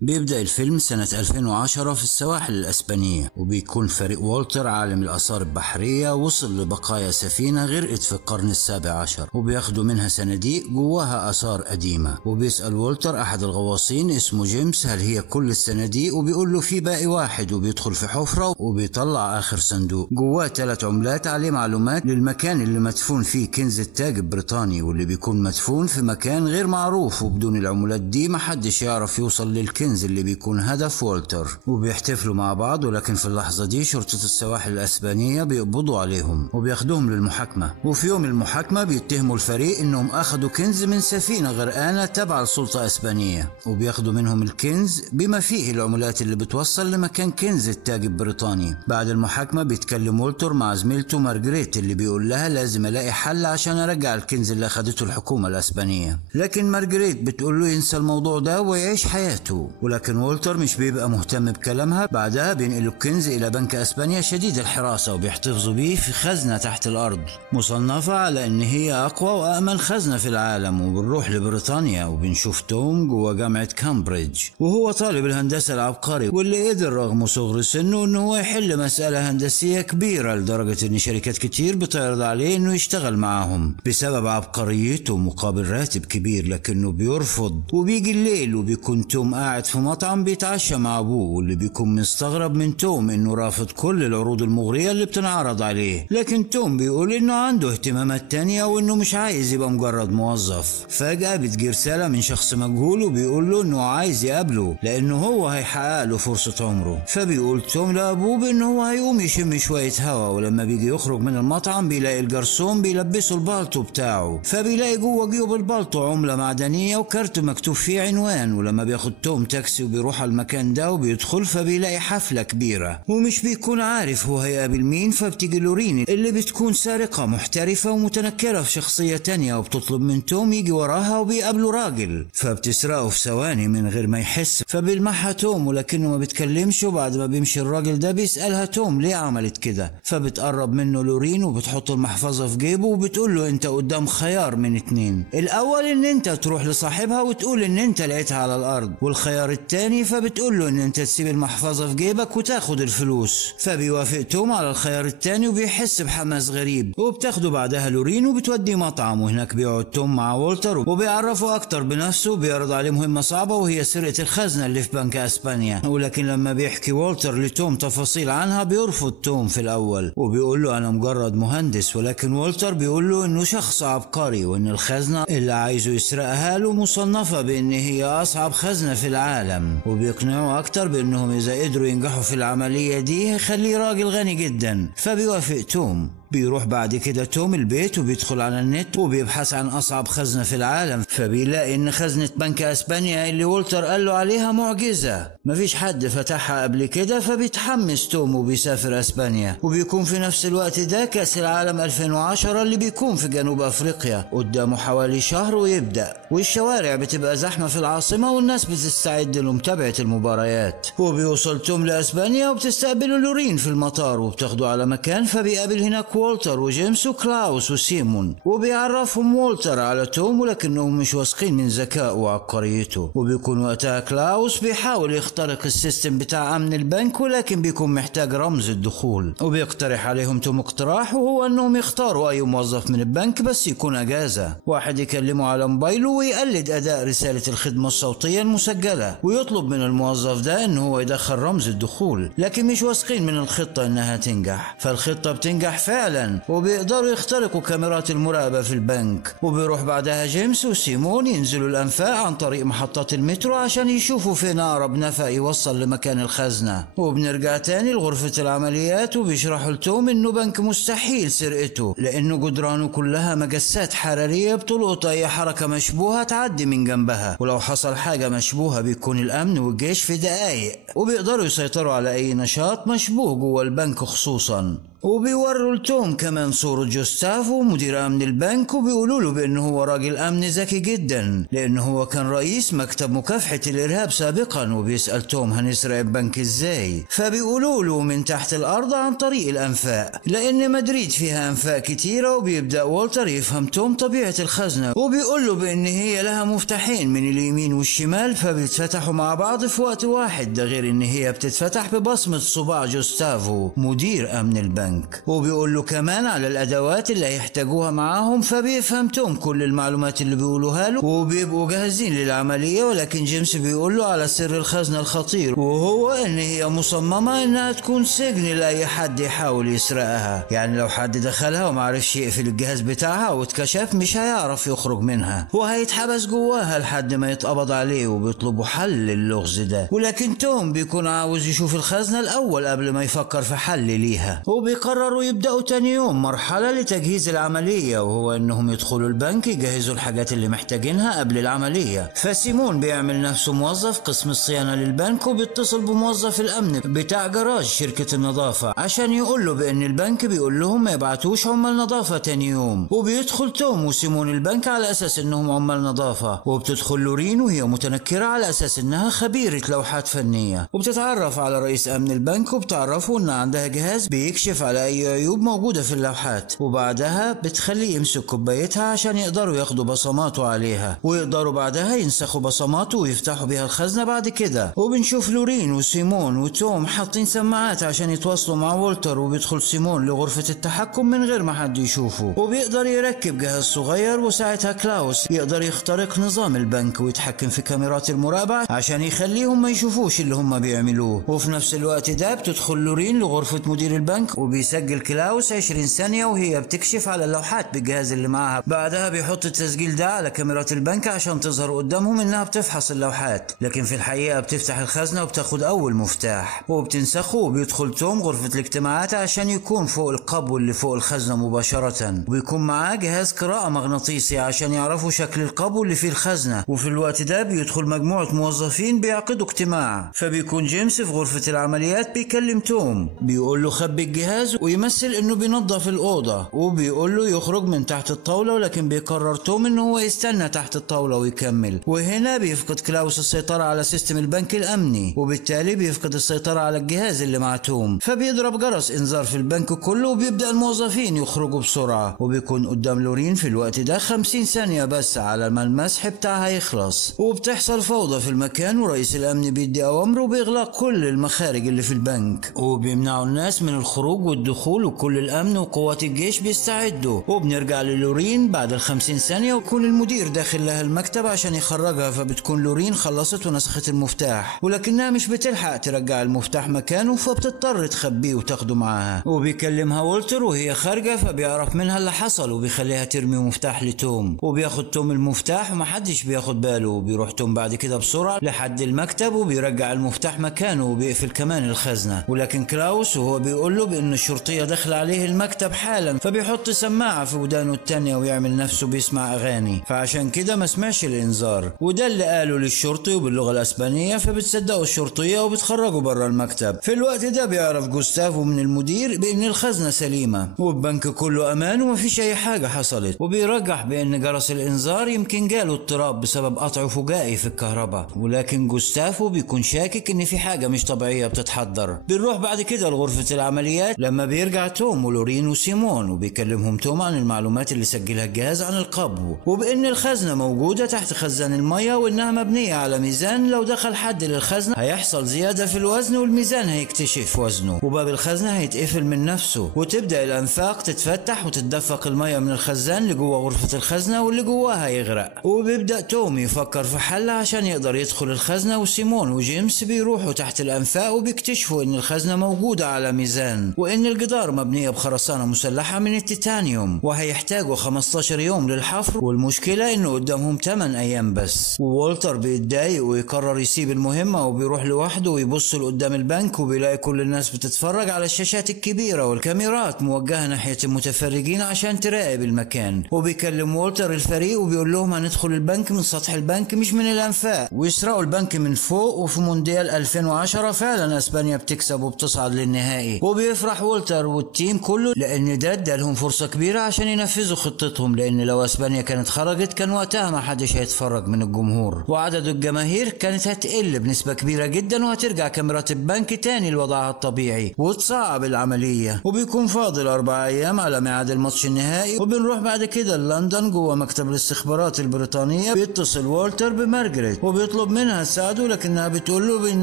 بيبدأ الفيلم سنة 2010 في السواحل الأسبانية، وبيكون فريق والتر عالم الآثار البحرية وصل لبقايا سفينة غرقت في القرن ال17، وبياخدوا منها صناديق جواها آثار قديمة. وبيسأل والتر أحد الغواصين اسمه جيمس هل هي كل الصناديق، وبيقول له في باقي واحد، وبيدخل في حفرة وبيطلع آخر صندوق جواه 3 عملات عليه معلومات للمكان اللي مدفون فيه كنز التاج البريطاني، واللي بيكون مدفون في مكان غير معروف، وبدون العملات دي محدش يعرف يوصل للكنز اللي بيكون هدف والتر. وبيحتفلوا مع بعض، ولكن في اللحظة دي شرطة السواحل الأسبانية بيقبضوا عليهم وبياخدوهم للمحاكمة. وفي يوم المحاكمة بيتهموا الفريق انهم اخدوا كنز من سفينة غرقانة تبع السلطة اسبانية، وبياخدوا منهم الكنز بما فيه العملات اللي بتوصل لمكان كنز التاج البريطاني. بعد المحاكمة بيتكلم والتر مع زميلته مارجريت اللي بيقول لها لازم الاقي حل عشان ارجع الكنز اللي اخدته الحكومة الاسبانية، لكن مارجريت بتقول له ينسى الموضوع ده ويعيش حياته. ولكن والتر مش بيبقى مهتم بكلامها. بعدها بينقلوا الكنز الى بنك اسبانيا شديد الحراسة، وبيحتفظوا بيه في خزنة تحت الارض مصنفة على ان هي اقوى وامن خزنة في العالم. وبنروح لبريطانيا وبنشوف توم جوه جامعة كامبريدج، وهو طالب الهندسة العبقري واللي قدر رغم صغر سنه انه هو يحل مسألة هندسية كبيرة لدرجة ان شركات كتير بتعرض عليه انه يشتغل معاهم بسبب عبقريته مقابل راتب كبير، لكنه بيرفض. وبيجي الليل وبيكون توم قاعد في مطعم بيتعشى مع ابوه، واللي بيكون مستغرب من توم انه رافض كل العروض المغرية اللي بتنعرض عليه. لكن توم بيقول انه عنده اهتمامات تانية وانه مش عايز يبقى مجرد موظف. فجأة بتجي رسالة من شخص مجهول وبيقول له انه عايز يقابله لانه هو هيحقق له فرصة عمره. فبيقول توم لابوه بانه هو هيقوم يشم شوية هوا، ولما بيجي يخرج من المطعم بيلاقي الجرسون بيلبسه البالطو بتاعه، فبيلاقي جوه جيوب البالطو عملة معدنية وكارت مكتوب فيه عنوان. ولما بياخد توم تاكسي وبيروح على المكان ده وبيدخل فبيلاقي حفلة كبيرة ومش بيكون عارف هو هيقابل مين. فبتيجي لورين اللي بتكون سارقة محترفة ومتنكرة في شخصية تانية، وبتطلب من توم يجي وراها وبيقابلوا راجل فبتسرقه في ثواني من غير ما يحس. فبيلمحها توم ولكنه ما بيتكلمش. وبعد ما بيمشي الراجل ده بيسألها توم ليه عملت كده، فبتقرب منه لورين وبتحط المحفظة في جيبه وبتقول له انت قدام خيار من 2، الاول ان انت تروح لصاحبها وتقول ان انت لقيتها على الارض، والخيار التاني فبتقول له ان انت تسيب المحفظة في جيبك وتاخد الفلوس. فبيوافق توم على الخيار التاني وبيحس بحماس غريب، وبتاخده بعدها لورين وبتودي مطعم، وهناك بيقعد توم مع والتر وبيعرفه اكتر بنفسه وبيعرض عليه مهمة صعبة وهي سرقة الخزنة اللي في بنك اسبانيا. ولكن لما بيحكي والتر لتوم تفاصيل عنها بيرفض توم في الاول وبيقول له انا مجرد مهندس، ولكن والتر بيقول له انه شخص عبقري وان الخزنة اللي عايزه يسرقها له مصنفة بان هي اصعب خزنة في العالم، وبيقنعه اكتر بانهم اذا قدروا ينجحوا في العملية دي هيخليه راجل غني جدا. فبيوافق توم. بيروح بعد كده توم البيت وبيدخل على النت وبيبحث عن أصعب خزنة في العالم، فبيلاقي إن خزنة بنك أسبانيا اللي والتر قال له عليها معجزة مفيش حد فتحها قبل كده. فبيتحمس توم وبيسافر أسبانيا، وبيكون في نفس الوقت ده كأس العالم 2010 اللي بيكون في جنوب أفريقيا. قدامه حوالي شهر ويبدأ، والشوارع بتبقى زحمة في العاصمة والناس بتستعد لمتابعة المباريات. وبيوصل توم لأسبانيا وبتستقبله لورين في المطار وبتاخده على مكان، فبيقابل هناك والتر وجيمس وكلاوس وسيمون، وبيعرفهم والتر على توم ولكنهم مش واثقين من ذكائه وعبقريته. وبيكون وقتها كلاوس بيحاول يخترق السيستم بتاع امن البنك ولكن بيكون محتاج رمز الدخول، وبيقترح عليهم توم اقتراح وهو انهم يختاروا اي موظف من البنك بس يكون اجازة، واحد يكلمه على موبايله ويقلد اداء رسالة الخدمة الصوتية المسجلة، ويطلب من الموظف ده ان هو يدخل رمز الدخول. لكن مش واثقين من الخطة انها تنجح، فالخطة بتنجح فعلا وبيقدروا يخترقوا كاميرات المراقبة في البنك. وبيروح بعدها جيمس وسيمون ينزلوا الأنفاق عن طريق محطات المترو عشان يشوفوا فين أقرب نفق يوصل لمكان الخزنة. وبنرجع تاني لغرفة العمليات وبيشرحوا لتوم إنه بنك مستحيل سرقته لأنه جدرانه كلها مجسات حرارية بتلقط أي حركة مشبوهة تعدي من جنبها، ولو حصل حاجة مشبوهة بيكون الأمن والجيش في دقايق وبيقدروا يسيطروا على أي نشاط مشبوه جوه البنك خصوصا. وبيوروا لتوم كمان صورة جوستافو مدير امن البنك، وبيقولوا له بانه هو راجل امن ذكي جدا لانه هو كان رئيس مكتب مكافحة الارهاب سابقا. وبيسأل توم هنسرق البنك ازاي؟ فبيقولوا له من تحت الارض عن طريق الانفاق، لان مدريد فيها انفاق كتيرة. وبيبدأ والتر يفهم توم طبيعة الخزنة، وبيقول له بان هي لها مفتاحين من اليمين والشمال فبيتفتحوا مع بعض في وقت واحد، ده غير ان هي بتتفتح ببصمة صباع جوستافو مدير امن البنك. وبيقول له كمان على الادوات اللي هيحتاجوها معاهم. فبيفهم توم كل المعلومات اللي بيقولوها له وبيبقوا جاهزين للعملية. ولكن جيمس بيقول له على سر الخزنة الخطير، وهو ان هي مصممة انها تكون سجن لاي حد يحاول يسرقها. يعني لو حد دخلها ومعرفش يقفل الجهاز بتاعها واتكشف مش هيعرف يخرج منها، وهيتحبس جواها لحد ما يتقبض عليه. وبيطلبوا حل للغز ده، ولكن توم بيكون عاوز يشوف الخزنة الاول قبل ما يفكر في حل ليها. وبيقرروا يبدأوا تاني يوم مرحلة لتجهيز العملية، وهو انهم يدخلوا البنك يجهزوا الحاجات اللي محتاجينها قبل العملية. فسيمون بيعمل نفسه موظف قسم الصيانة للبنك، وبيتصل بموظف الامن بتاع جراج شركة النظافة عشان يقول له بان البنك بيقول لهم ما يبعتوش عمال نظافة تاني يوم. وبيدخل توم وسيمون البنك على اساس انهم عمال نظافة، وبتدخل لورين وهي متنكرة على اساس انها خبيرة لوحات فنية، وبتتعرف على رئيس امن البنك وبتعرفه ان عندها جهاز بيكشف على اي عيوب موجودة في اللوحات. وبعدها بتخليه يمسك كوبايتها عشان يقدروا ياخدوا بصماته عليها، ويقدروا بعدها ينسخوا بصماته ويفتحوا بيها الخزنة بعد كده. وبنشوف لورين وسيمون وتوم حاطين سماعات عشان يتواصلوا مع والتر. وبيدخل سيمون لغرفة التحكم من غير ما حد يشوفه، وبيقدر يركب جهاز صغير. وساعتها كلاوس يقدر يخترق نظام البنك ويتحكم في كاميرات المراقبة عشان يخليهم ما يشوفوش اللي هم بيعملوه. وفي نفس الوقت ده بتدخل لورين لغرفة مدير البنك، وبيسجل كلاوس 20 ثانية وهي بتكشف على اللوحات بالجهاز اللي معاها. بعدها بيحط التسجيل ده على كاميرات البنك عشان تظهر قدامهم انها بتفحص اللوحات، لكن في الحقيقة بتفتح الخزنة وبتاخد اول مفتاح وبتنسخه. وبيدخل توم غرفة الاجتماعات عشان يكون فوق القبو اللي فوق الخزنة مباشرة، وبيكون معاه جهاز قراءة مغناطيسي عشان يعرفوا شكل القبو اللي في الخزنة. وفي الوقت ده بيدخل مجموعة موظفين بيعقدوا اجتماع. فبيكون جيمس في غرفة العمليات بيكلم توم، بيقول له خبي الجهاز ويمثل انه بينظف الأوضة، وبيقول له يخرج من تحت الطاولة. ولكن بيقرر توم انه هو يستنى تحت الطاولة ويكمل. وهنا بيفقد كلاوس السيطرة على سيستم البنك الأمني، وبالتالي بيفقد السيطرة على الجهاز اللي مع توم. فبيضرب جرس انذار في البنك كله، وبيبدأ الموظفين يخرجوا بسرعة. وبيكون قدام لورين في الوقت ده 50 ثانية بس على ما المسح بتاعها يخلص. وبتحصل فوضى في المكان، ورئيس الأمن بيدي أوامره وبيغلق كل المخارج اللي في البنك، وبيمنعوا الناس من الخروج والدخول. وكل الأمن وقوات الجيش بيستعدوا. وبنرجع للورين بعد 50 ثانية، ويكون المدير داخل لها المكتب عشان يخرجها. فبتكون لورين خلصت ونسخت المفتاح، ولكنها مش بتلحق ترجع المفتاح مكانه، فبتضطر تخبيه وتاخده معاها. وبيكلمها والتر وهي خارجة، فبيعرف منها اللي حصل وبيخليها ترمي مفتاح لتوم. وبياخد توم المفتاح ومحدش بياخد باله. وبيروح توم بعد كده بسرعة لحد المكتب وبيرجع المفتاح مكانه وبيقفل كمان الخزنة. ولكن كلاوس وهو بيقول له بأن الشرطية داخل عليه المكتب حالا، فبيحط سماعة في ودانه التانية ويعمل نفسه بيسمع أغاني، فعشان كده ما سمعش الإنذار. وده اللي قاله للشرطي وباللغة الأسبانية، فبتصدقوا الشرطية وبتخرجوا برا المكتب. في الوقت ده بيعرف جوستافو من المدير بأن الخزنة سليمة والبنك كله أمان ومفيش أي حاجة حصلت. وبيرجح بأن جرس الإنذار يمكن جاله اضطراب بسبب قطع فجائي في الكهرباء، ولكن جوستافو بيكون شاكك إن في حاجة مش طبيعية بتتحضر. بنروح بعد كده لغرفة العمليات لما بيرجع توم ولورين وسيمون، وبيكلمهم توم عن المعلومات اللي سجلها الجهاز عن القبو، وبأن الخزنة موجودة تحت خزان المية، وإنها مبنية على ميزان لو دخل حد للخزنة هيحصل زيادة في الوزن والميزان هيكتشف وزنه، وباب الخزنة هيتقفل من نفسه، وتبدأ الأنفاق تتفتح وتتدفق المية من الخزان لجوه غرفة الخزنة واللي جواها يغرق. وبيبدأ توم يفكر في حل عشان يقدر يدخل الخزنة، وسيمون وجيمس بيروحوا تحت الأنفاق وبيكتشفوا إن الخزنة موجودة على ميزان، وإن الجدار مبنية بخرسانة مسلحة من التيتانيوم، وهيحتاجوا 15 يوم للحفر، والمشكلة إنه قدامهم 8 أيام بس. وولتر بيتضايق ويقرر يسيب المهمة وبيروح لوحده ويبص لقدام البنك، وبيلاقي كل الناس بتتفرج على الشاشات الكبيرة والكاميرات موجهة ناحية المتفرجين عشان تراقب المكان. وبيكلم وولتر الفريق وبيقول لهم هندخل البنك من سطح البنك مش من الأنفاق، ويسرقوا البنك من فوق. وفي مونديال 2010 فعلا اسبانيا بتكسب وبتصعد للنهائي، وبيفرح والتر والتيم كله، لان ده ادالهم فرصة كبيرة عشان ينفذوا خطتهم، لان لو اسبانيا كانت خرجت كان وقتها ما حدش هيتفرج من الجمهور، وعدد الجماهير كانت هتقل بنسبة كبيرة جدا، وهترجع كاميرات البنك تاني لوضعها الطبيعي وتصعب العملية. وبيكون فاضل 4 ايام على ميعاد الماتش النهائي، وبنروح بعد كده لندن. جوه مكتب الاستخبارات البريطانية بيتصل والتر بمارجريت وبيطلب منها تساعده، لكنها بتقول له بان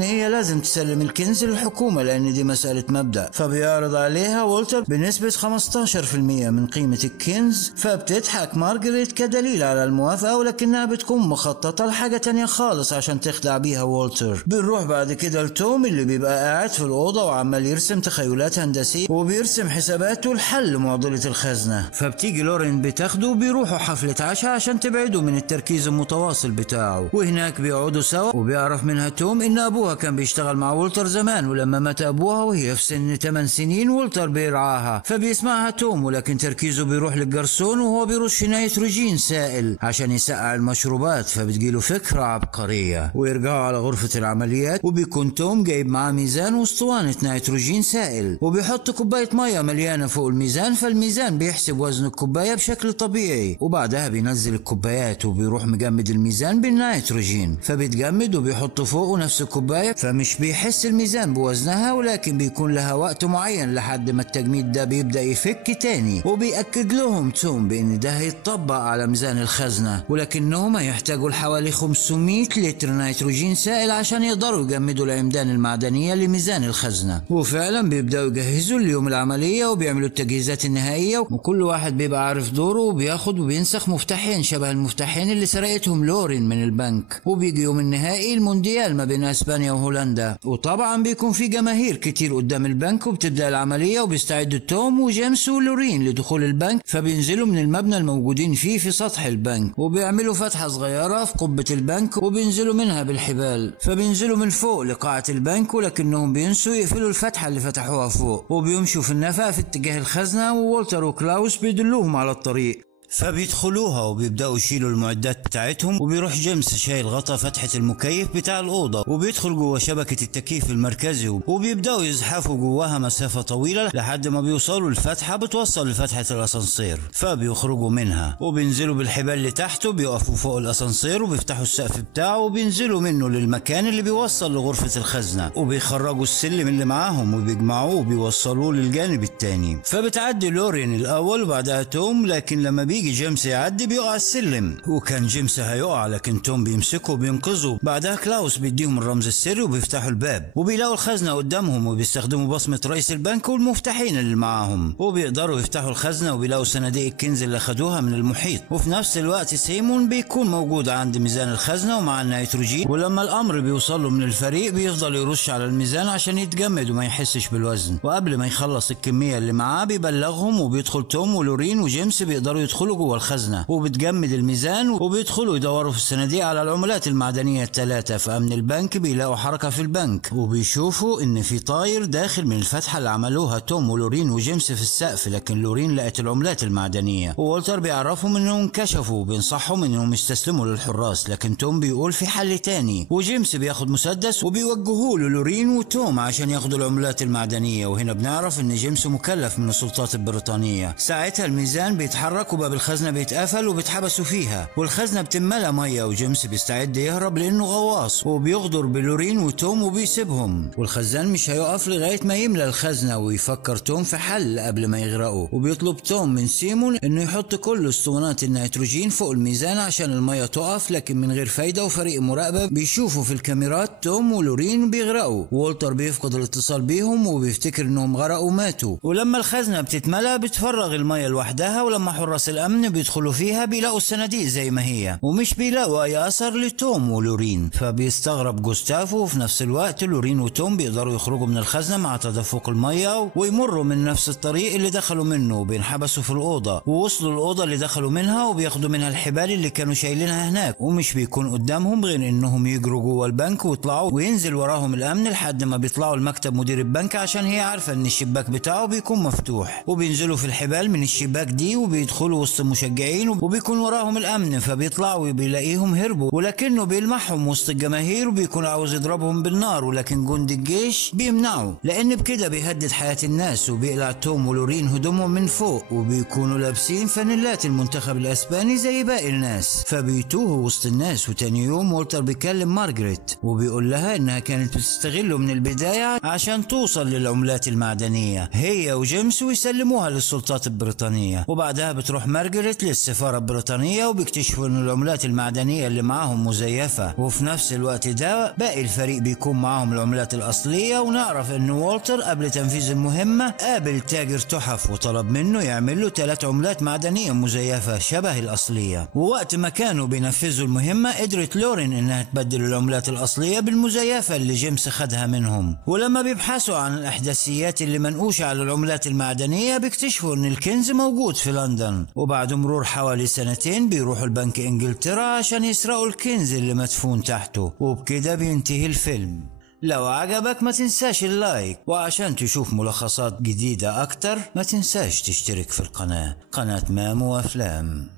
هي لازم تسلم الكنز للحكومة لان دي مسألة مبدأ. فبيعرض عليها والتر بنسبة 15% من قيمة الكنز، فبتضحك مارجريت كدليل على الموافقة، ولكنها بتكون مخططة لحاجة تانية خالص عشان تخدع بيها والتر. بنروح بعد كده لتوم اللي بيبقى قاعد في الأوضة وعمال يرسم تخيلات هندسية وبيرسم حساباته لحل معضلة الخزنة. فبتيجي لورين بتاخده وبيروحوا حفلة عشاء عشان تبعده من التركيز المتواصل بتاعه، وهناك بيقعدوا سوا. وبيعرف منها توم ان ابوها كان بيشتغل مع والتر زمان، ولما مات ابوها وهي في سن 8 سنين والتر بيرعاها. فبيسمعها توم، ولكن تركيزه بيروح للجرسون وهو بيرش نيتروجين سائل عشان يسقع المشروبات. فبتجيله فكرة عبقرية ويرجعوا على غرفة العمليات، وبيكون توم جايب معاه ميزان واسطوانة نيتروجين سائل، وبيحط كوباية مية مليانة فوق الميزان، فالميزان بيحسب وزن الكوباية بشكل طبيعي، وبعدها بينزل الكوبايات وبيروح مجمد الميزان بالنيتروجين. فبيتجمد وبيحط فوقه نفس الكوباية، فمش بيحس الميزان بوزنها، ولكن بيكون لها وقت معين لحد ما التجميد ده بيبدأ يفك تاني. وبيأكد لهم توم بان ده هيتطبق على ميزان الخزنة، ولكنهم هيحتاجوا لحوالي 500 لتر نيتروجين سائل عشان يقدروا يجمدوا العمدان المعدنية لميزان الخزنة. وفعلا بيبدأوا يجهزوا ليوم العملية وبيعملوا التجهيزات النهائية، وكل واحد بيبقى عارف دوره وبياخد وبينسخ مفتاحين شبه المفتاحين اللي سرقتهم لورين من البنك. وبيجي يوم النهائي المونديال ما بين اسبانيا وهولندا، وطبعا بيكون في جماهير كتير قدام البنك، وبتبدأ العملية وبيستعدوا توم وجيمس ولورين لدخول البنك. فبينزلوا من المبنى الموجودين فيه في سطح البنك، وبيعملوا فتحة صغيرة في قبة البنك وبينزلوا منها بالحبال. فبينزلوا من فوق لقاعة البنك، ولكنهم بينسوا يقفلوا الفتحة اللي فتحوها فوق، وبيمشوا في النفق في اتجاه الخزنة، وولتر وكلاوس بيدلوهم على الطريق. فبيدخلوها وبيبدأوا يشيلوا المعدات بتاعتهم، وبيروح جيمس شايل غطا فتحة المكيف بتاع الأوضة وبيدخل جوه شبكة التكييف المركزي، وبيبدأوا يزحفوا جواها مسافة طويلة لحد ما بيوصلوا لفتحة بتوصل لفتحة الأسانسير. فبيخرجوا منها وبينزلوا بالحبال اللي تحته، بيقفوا فوق الأسانسير وبيفتحوا السقف بتاعه وبينزلوا منه للمكان اللي بيوصل لغرفة الخزنة، وبيخرجوا السلم اللي معاهم وبيجمعوه وبيوصلوه للجانب التاني. فبتعدي لورين الأول وبعدها توم، لكن لما بيجي جيمس يعدي بيقع السلم، وكان جيمس هيقع لكن توم بيمسكه وبينقذه. بعدها كلاوس بيديهم الرمز السري وبيفتحوا الباب، وبيلاقوا الخزنة قدامهم، وبيستخدموا بصمة رئيس البنك والمفتاحين اللي معاهم، وبيقدروا يفتحوا الخزنة وبيلاقوا صناديق الكنز اللي اخدوها من المحيط. وفي نفس الوقت سيمون بيكون موجود عند ميزان الخزنة ومع النيتروجين، ولما الامر بيوصل له من الفريق بيفضل يرش على الميزان عشان يتجمد وما يحسش بالوزن. وقبل ما يخلص الكمية اللي معاه بيبلغهم، وبيدخل توم ولورين وجيمس بيقدروا يدخلوا جوه الخزنة، وبتجمد الميزان، وبيدخلوا يدوروا في الصناديق على العملات المعدنية الثلاثة. في امن البنك بيلاقوا حركة في البنك، وبيشوفوا ان في طاير داخل من الفتحة اللي عملوها توم ولورين وجيمس في السقف، لكن لورين لقت العملات المعدنية. وولتر بيعرفهم انهم انكشفوا وبينصحهم انهم يستسلموا للحراس، لكن توم بيقول في حل تاني، وجيمس بياخد مسدس وبيوجهوه للورين وتوم عشان ياخدوا العملات المعدنية. وهنا بنعرف ان جيمس مكلف من السلطات البريطانية. ساعتها الميزان بيتحرك وباب الخزنة بيتقفل وبيتحبسوا فيها، والخزنة بتملى مية، وجيمس بيستعد يهرب لانه غواص، وبيغدر بلورين وتوم وبيسيبهم. والخزان مش هيقف لغاية ما يملى الخزنة، ويفكر توم في حل قبل ما يغرقوا، وبيطلب توم من سيمون انه يحط كل اسطوانات النيتروجين فوق الميزان عشان المية تقف، لكن من غير فايدة. وفريق مراقبة بيشوفوا في الكاميرات توم ولورين بيغرقوا، وولتر بيفقد الاتصال بيهم وبيفتكر انهم غرقوا وماتوا. ولما الخزنة بتتملى بتفرغ المية لوحدها، ولما حراس الامن بيدخلوا فيها بيلاقوا الصناديق زي ما هي، ومش بيلاقوا اي اثر لتوم ولورين. فبيستغرب جوستافو، وفي نفس الوقت لورين وتوم بيقدروا يخرجوا من الخزنة مع تدفق المية، ويمروا من نفس الطريق اللي دخلوا منه، وبينحبسوا في الأوضة. ووصلوا الأوضة اللي دخلوا منها وبياخدوا منها الحبال اللي كانوا شايلينها هناك، ومش بيكون قدامهم غير انهم يجروا جوه البنك ويطلعوا، وينزل وراهم الامن لحد ما بيطلعوا لمكتب مدير البنك عشان هي عارفة ان الشباك بتاعه بيكون مفتوح. وبينزلوا في الحبال من الشباك دي وبيدخلوا وسط وسط المشجعين وبيكون وراهم الامن، فبيطلعوا وبيلاقيهم هربوا، ولكنه بيلمحهم وسط الجماهير وبيكون عاوز يضربهم بالنار، ولكن جند الجيش بيمنعه لان بكده بيهدد حياة الناس، وبيقلع توم ولورين هدومهم من فوق وبيكونوا لابسين فانيلات المنتخب الاسباني زي باقي الناس، فبيتوهوا وسط الناس. وتاني يوم والتر بيكلم مارجريت وبيقول لها انها كانت بتستغله من البداية عشان توصل للعملات المعدنية هي وجيمس ويسلموها للسلطات البريطانية. وبعدها بتروح مارجريت للسفارة البريطانية وبيكتشفوا ان العملات المعدنية اللي معاهم مزيفة، وفي نفس الوقت ده باقي الفريق بيكون معاهم العملات الأصلية. ونعرف ان والتر قبل تنفيذ المهمة قابل تاجر تحف وطلب منه يعمل له 3 عملات معدنية مزيفة شبه الأصلية. ووقت ما كانوا بينفذوا المهمة قدرت لورين انها تبدل العملات الأصلية بالمزيفة اللي جيمس خدها منهم. ولما بيبحثوا عن الإحداثيات اللي منقوشة على العملات المعدنية بيكتشفوا ان الكنز موجود في لندن. وبعد مرور حوالي 2 بيروحوا البنك انجلترا عشان يسرقوا الكنز اللي مدفون تحته. وبكده بينتهي الفيلم. لو عجبك ما تنساش اللايك، وعشان تشوف ملخصات جديدة اكتر ما تنساش تشترك في القناة، قناة مامو أفلام.